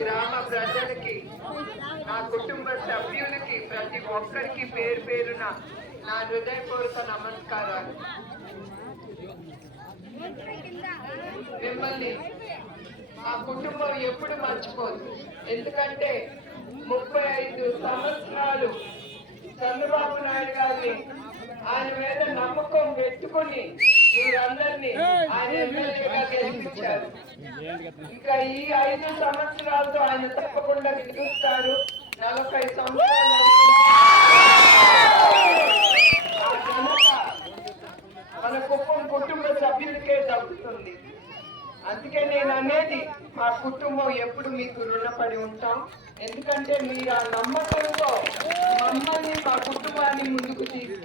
గ్రామ ప్రజలకి, నా కుటుంబ సభ్యులకి, ప్రతి ఒక్కరికి పేరు పేరున నా హృదయపూర్వక నమస్కారాలు. మిమ్మల్ని ఆ కుటుంబం ఎప్పుడు మర్చిపోదు. ఎందుకంటే 35 సంవత్సరాలు చంద్రబాబు నాయుడు గారిని ఆయన మీద నమ్మకం పెట్టుకుని మీరందరినీ ఆయన ఎమ్మెల్యేగా గెలిపించారు. ఇంకా ఈ 5 సంవత్సరాలతో ఆయన తప్పకుండా గెలుస్తారు. 40 సంవత్సరాలు మన కుటుంబ సభ్యులకే దక్కుతుంది. అందుకే నేను అనేది మా కుటుంబం ఎప్పుడు మీకు రుణపడి ఉంటాం. ఎందుకంటే మీరు ఆ నమ్మకంతో మమ్మల్ని, మా కుటుంబాన్ని ముందుకు తీసుకెళ్తారు.